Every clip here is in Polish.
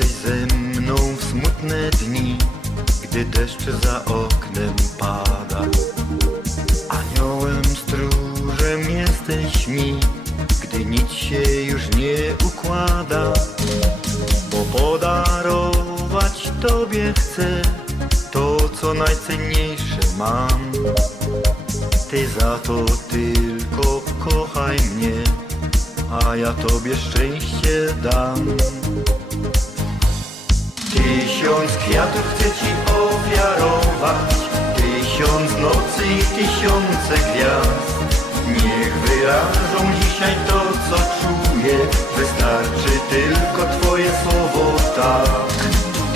jesteś ze mną w smutne dni, gdy deszcz za oknem pada. Aniołem stróżem jesteś mi, gdy nic się już nie układa. Bo podarować Tobie chcę to, co najcenniejsze mam. Ty za to tylko kochaj mnie, a ja Tobie szczęście dam. Tysiąc kwiatów chcę ci ofiarować, tysiąc nocy i tysiące gwiazd. Niech wyrażą dzisiaj to, co czuję, wystarczy tylko twoje słowo tak.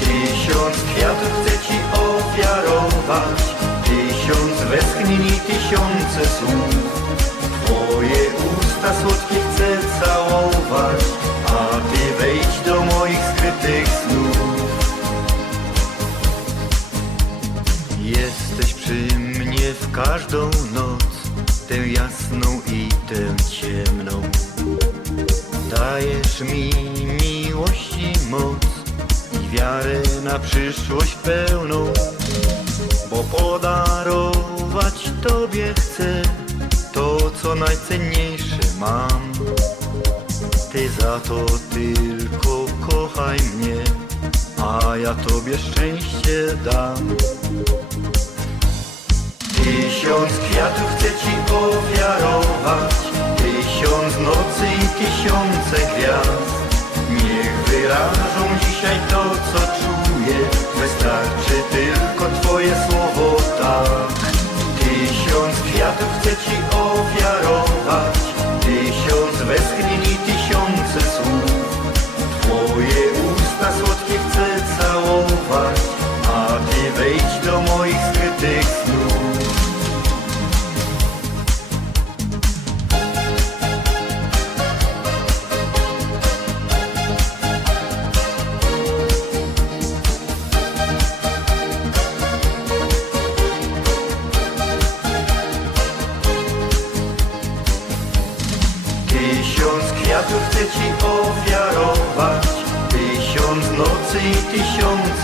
Tysiąc kwiatów chcę ci ofiarować, tysiąc westchnień i tysiące słów. Każdą noc, tę jasną i tę ciemną. Dajesz mi miłości moc i wiarę na przyszłość pełną, bo podarować Tobie chcę to, co najcenniejsze mam. Ty za to tylko kochaj mnie, a ja Tobie szczęście dam. Tysiąc kwiatów chcę ci ofiarować, tysiąc nocy i tysiące nocy i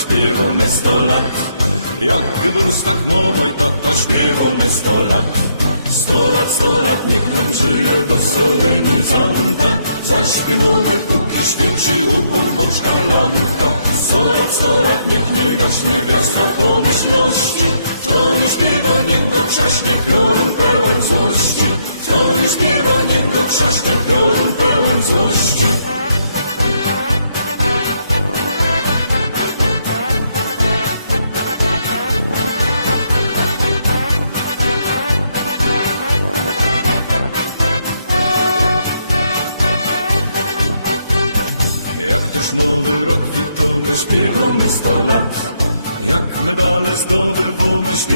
śpiewamy sto lat. Jak płyną Stockholm, to śpiewamy sto lat. Sto lat, sto lat, niech nam żyje do solenizmu. Zaśpiewamy, póki nie przyjdą pompoczka łapówka. Sto lat, sto lat, niech nie gaśnie miasta pomyślności. Kto nie śpiewa, niech to prześnie królowe obecności. Kto nie śpiewa, niech to prześnie królowe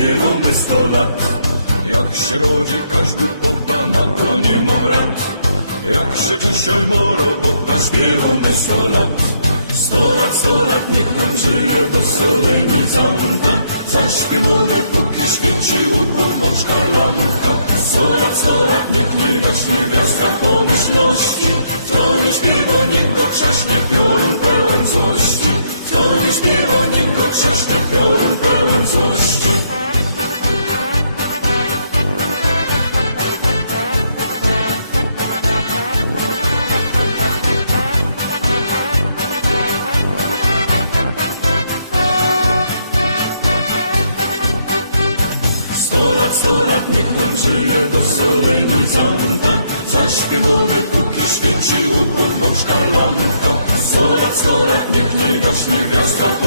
Jak się chodzi każdy, to nie mam rad. Jak się przysiadło, zielone 100 lat. 100 lat, 100 lat, niech nam żyje to sobie nie zamówka. Zaśpiewamy, póki świeci, pomóżka, łapówka. 100 lat, 100 lat, Let's go.